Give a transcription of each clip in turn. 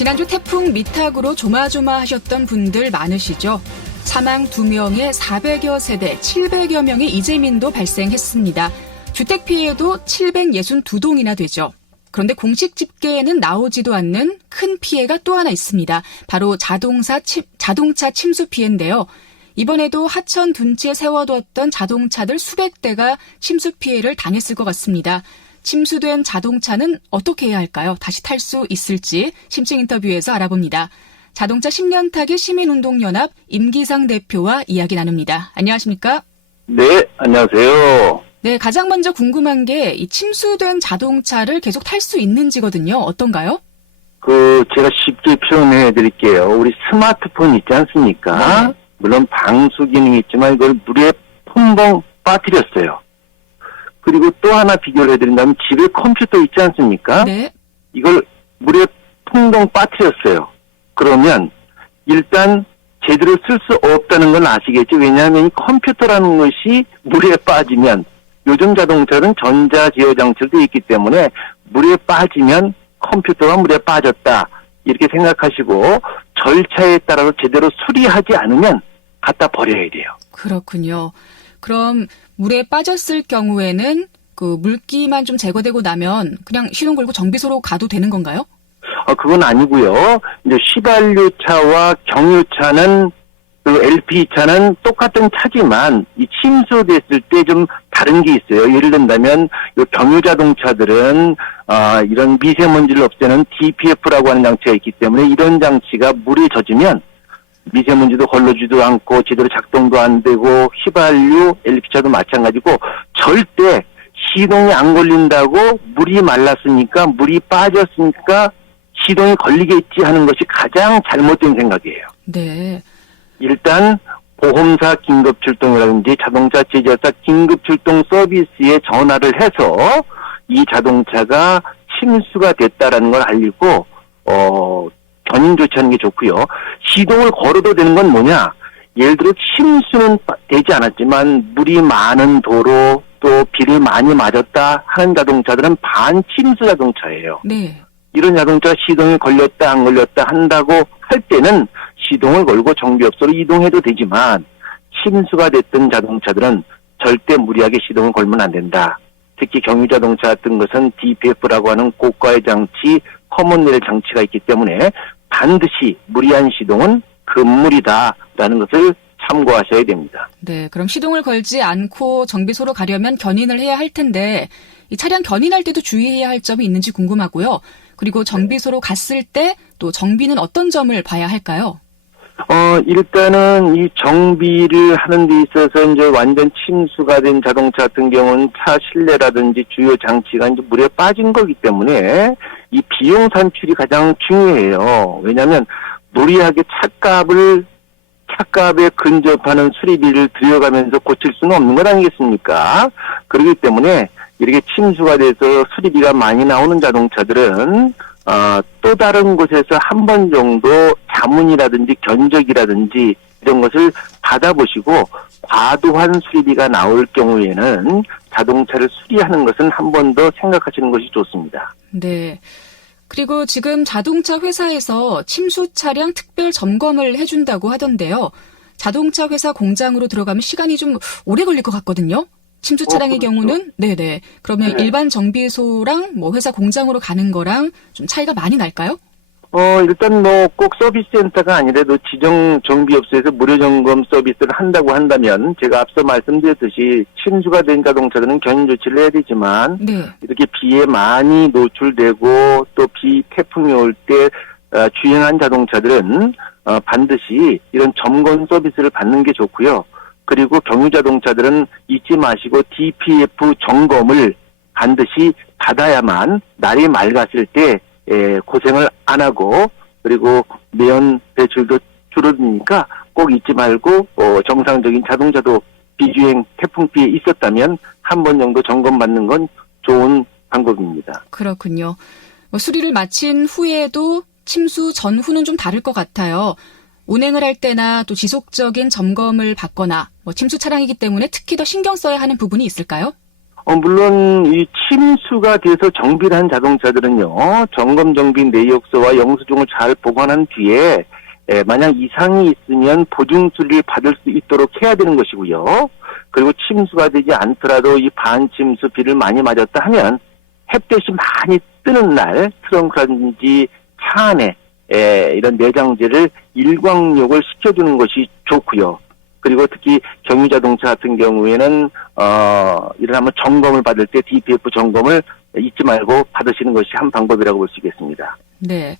지난주 태풍 미탁으로 조마조마하셨던 분들 많으시죠? 사망 2명에 400여 세대, 700여 명의 이재민도 발생했습니다. 주택 피해도 762동이나 되죠. 그런데 공식 집계에는 나오지도 않는 큰 피해가 또 하나 있습니다. 바로 자동차 침수 피해인데요. 이번에도 하천 둔치에 세워두었던 자동차들 수백 대가 침수 피해를 당했을 것 같습니다. 침수된 자동차는 어떻게 해야 할까요? 다시 탈 수 있을지 심층 인터뷰에서 알아봅니다. 자동차 10년 타기 시민운동연합 임기상 대표와 이야기 나눕니다. 안녕하십니까? 네, 안녕하세요. 네, 가장 먼저 궁금한 게 이 침수된 자동차를 계속 탈 수 있는지거든요. 어떤가요? 제가 쉽게 표현해 드릴게요. 우리 스마트폰 있지 않습니까? 네. 물론 방수 기능이 있지만 이걸 물에 펑벙 빠뜨렸어요. 그리고 또 하나 비교를 해드린다면 집에 컴퓨터 있지 않습니까? 네. 이걸 물에 펑벙 빠뜨렸어요. 그러면 일단 제대로 쓸 수 없다는 건 아시겠죠? 왜냐하면 이 컴퓨터라는 것이 물에 빠지면 요즘 자동차는 전자제어 장치도 있기 때문에 물에 빠지면 컴퓨터가 물에 빠졌다. 이렇게 생각하시고 절차에 따라서 제대로 수리하지 않으면 갖다 버려야 돼요. 그렇군요. 그럼 물에 빠졌을 경우에는 그 물기만 좀 제거되고 나면 그냥 시동 걸고 정비소로 가도 되는 건가요? 그건 아니고요. 이제 휘발유차와 경유차는 LP차는 똑같은 차지만 이 침수됐을 때 좀 다른 게 있어요. 예를 든다면 이 경유 자동차들은 이런 미세먼지를 없애는 DPF라고 하는 장치가 있기 때문에 이런 장치가 물에 젖으면 미세먼지도 걸러지도 않고 제대로 작동도 안 되고 휘발유, LP차도 마찬가지고 절대 시동이 안 걸린다고 물이 말랐으니까 물이 빠졌으니까 시동이 걸리겠지 하는 것이 가장 잘못된 생각이에요. 네. 일단 보험사 긴급출동이라든지 자동차 제조사 긴급출동 서비스에 전화를 해서 이 자동차가 침수가 됐다라는 걸 알리고 견인 조치하는 게 좋고요. 시동을 걸어도 되는 건 뭐냐? 예를 들어 침수는 되지 않았지만 물이 많은 도로 또 비를 많이 맞았다 하는 자동차들은 반침수 자동차예요. 네. 이런 자동차 시동이 걸렸다 안 걸렸다 한다고 할 때는 시동을 걸고 정비업소로 이동해도 되지만 침수가 됐던 자동차들은 절대 무리하게 시동을 걸면 안 된다. 특히 경유자동차 같은 것은 DPF라고 하는 고가의 장치, 커먼레일 장치가 있기 때문에 반드시 무리한 시동은 금물이다라는 것을 참고하셔야 됩니다. 네, 그럼 시동을 걸지 않고 정비소로 가려면 견인을 해야 할 텐데 이 차량 견인할 때도 주의해야 할 점이 있는지 궁금하고요. 그리고 정비소로 갔을 때 또 정비는 어떤 점을 봐야 할까요? 일단은 이 정비를 하는 데 있어서 이제 완전 침수가 된 자동차 같은 경우는 차 실내라든지 주요 장치가 이제 물에 빠진 거기 때문에 이 비용 산출이 가장 중요해요. 왜냐하면 무리하게 차값에 근접하는 수리비를 들여가면서 고칠 수는 없는 것 아니겠습니까? 그렇기 때문에 이렇게 침수가 돼서 수리비가 많이 나오는 자동차들은 또 다른 곳에서 한 번 정도 자문이라든지 견적이라든지 이런 것을 받아보시고 과도한 수리비가 나올 경우에는 자동차를 수리하는 것은 한 번 더 생각하시는 것이 좋습니다. 네. 그리고 지금 자동차 회사에서 침수 차량 특별 점검을 해준다고 하던데요. 자동차 회사 공장으로 들어가면 시간이 좀 오래 걸릴 것 같거든요. 침수 차량의 그렇죠. 경우는 네네. 그러면 네. 일반 정비소랑 뭐 회사 공장으로 가는 거랑 좀 차이가 많이 날까요? 일단 꼭 서비스 센터가 아니라도 지정 정비업소에서 무료 점검 서비스를 한다고 한다면 제가 앞서 말씀드렸듯이 침수가 된 자동차들은 견인 조치를 해야 되지만 네. 이렇게 비에 많이 노출되고 또 태풍이 올 때 주행한 자동차들은 반드시 이런 점검 서비스를 받는 게 좋고요. 그리고 경유자동차들은 잊지 마시고 DPF 점검을 반드시 받아야만 날이 맑았을 때 고생을 안 하고 그리고 매연 배출도 줄어드니까 꼭 잊지 말고 정상적인 자동차도 비주행 태풍 피해 있었다면 한 번 정도 점검받는 건 좋은 방법입니다. 그렇군요. 수리를 마친 후에도 침수 전후는 좀 다를 것 같아요. 운행을 할 때나 또 지속적인 점검을 받거나 침수 차량이기 때문에 특히 더 신경 써야 하는 부분이 있을까요? 물론 이 침수가 돼서 정비를 한 자동차들은요, 점검 정비 내역서와 영수증을 잘 보관한 뒤에 만약 이상이 있으면 보증 수리를 받을 수 있도록 해야 되는 것이고요. 그리고 침수가 되지 않더라도 이 반침수 비를 많이 맞았다 하면 햇볕이 많이 뜨는 날 트렁크라든지 차 안에 이런 내장재를 일광욕을 시켜주는 것이 좋고요. 그리고 특히 경유자동차 같은 경우에는 이런 한번 점검을 받을 때 DPF 점검을 잊지 말고 받으시는 것이 한 방법이라고 볼 수 있겠습니다. 네.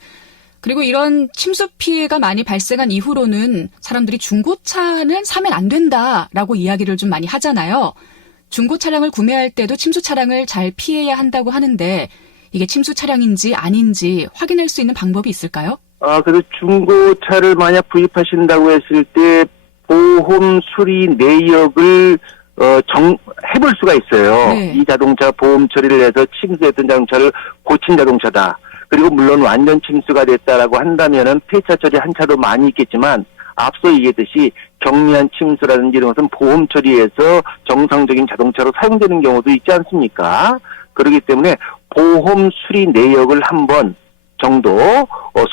그리고 이런 침수 피해가 많이 발생한 이후로는 사람들이 중고차는 사면 안 된다라고 이야기를 좀 많이 하잖아요. 중고 차량을 구매할 때도 침수 차량을 잘 피해야 한다고 하는데 이게 침수 차량인지 아닌지 확인할 수 있는 방법이 있을까요? 그래서 중고차를 만약 구입하신다고 했을 때 보험 수리 내역을 해볼 수가 있어요. 네. 이 자동차 보험 처리를 해서 침수했던 자동차를 고친 자동차다. 그리고 물론 완전 침수가 됐다라고 한다면은 폐차 처리 한 차도 많이 있겠지만 앞서 얘기했듯이 경미한 침수라든지 이런 것은 보험 처리해서 정상적인 자동차로 사용되는 경우도 있지 않습니까? 그렇기 때문에 보험 수리 내역을 한번 정도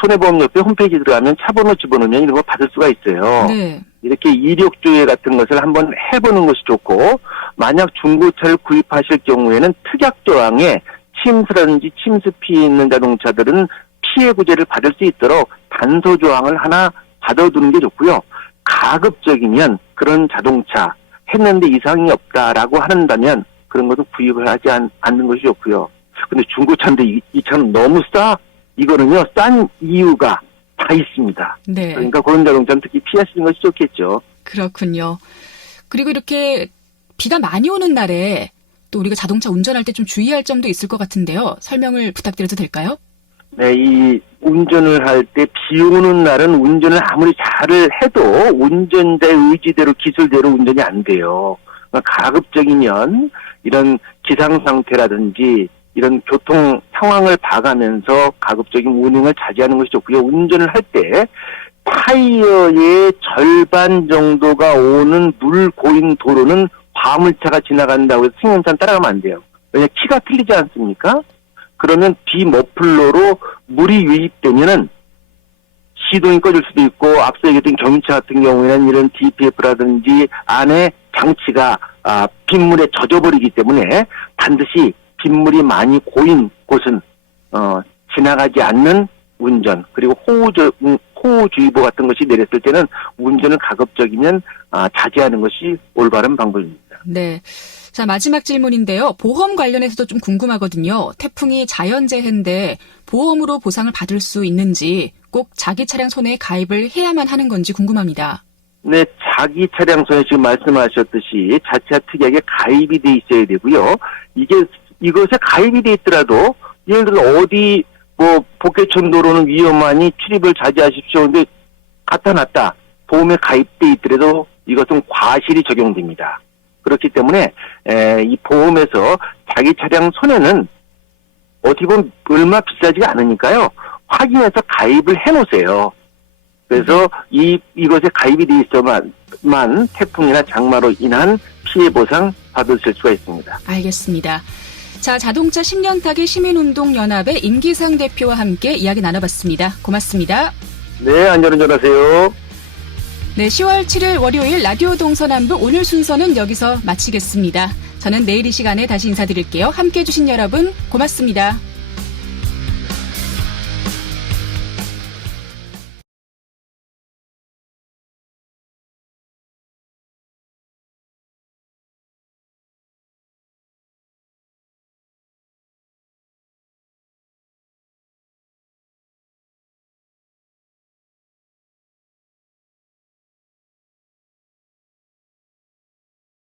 손해보험협회 홈페이지 들어가면 차번호 집어넣으면 이런 거 받을 수가 있어요. 네. 이렇게 이력조회 같은 것을 한번 해보는 것이 좋고 만약 중고차를 구입하실 경우에는 특약조항에 침수라든지 침수 피해 있는 자동차들은 피해 구제를 받을 수 있도록 단서조항을 하나 받아두는 게 좋고요. 가급적이면 그런 자동차 했는데 이상이 없다라고 한다면 그런 것도 구입을 하지 않는 것이 좋고요. 근데 중고차인데 이 차는 너무 싸? 이거는요, 싼 이유가 다 있습니다. 네. 그러니까 그런 자동차는 특히 피하시는 것이 좋겠죠. 그렇군요. 그리고 이렇게 비가 많이 오는 날에 또 우리가 자동차 운전할 때 좀 주의할 점도 있을 것 같은데요. 설명을 부탁드려도 될까요? 네, 이 운전을 할 때 비 오는 날은 운전을 아무리 잘을 해도 운전자의 의지대로 기술대로 운전이 안 돼요. 그러니까 가급적이면 이런 기상 상태라든지 이런 교통 상황을 봐가면서 가급적인 운행을 자제하는 것이 좋고요. 운전을 할 때 타이어의 절반 정도가 오는 물 고인 도로는 화물차가 지나간다고 해서 승용차는 따라가면 안 돼요. 왜냐하면 키가 틀리지 않습니까? 그러면 비 머플러로 물이 유입되면은 시동이 꺼질 수도 있고 앞서 얘기했던 경유차 같은 경우에는 이런 DPF라든지 안에 장치가 빗물에 젖어버리기 때문에 반드시 빗물이 많이 고인 곳은 지나가지 않는 운전 그리고 호우주의보 같은 것이 내렸을 때는 운전을 가급적이면 자제하는 것이 올바른 방법입니다. 네. 자, 마지막 질문인데요. 보험 관련해서도 좀 궁금하거든요. 태풍이 자연재해인데 보험으로 보상을 받을 수 있는지 꼭 자기 차량 손해에 가입을 해야만 하는 건지 궁금합니다. 네, 자기 차량 손해 지금 말씀하셨듯이 자차 특약에 가입이 돼 있어야 되고요. 이것에 가입이 돼 있더라도 예를 들어 어디 복개천 도로는 위험하니 출입을 자제하십시오. 근데 갖다 놨다. 보험에 가입돼 있더라도 이것은 과실이 적용됩니다. 그렇기 때문에 이 보험에서 자기 차량 손해는 어떻게 보면 얼마 비싸지가 않으니까요. 확인해서 가입을 해놓으세요. 그래서 이것에 가입이 돼 있어만 태풍이나 장마로 인한 피해 보상 받으실 수가 있습니다. 알겠습니다. 자, 자동차 10년 타기 시민운동연합의 임기상 대표와 함께 이야기 나눠봤습니다. 고맙습니다. 네, 안전운전하세요. 네, 10월 7일 월요일 라디오 동서남북 오늘 순서는 여기서 마치겠습니다. 저는 내일 이 시간에 다시 인사드릴게요. 함께해 주신 여러분 고맙습니다.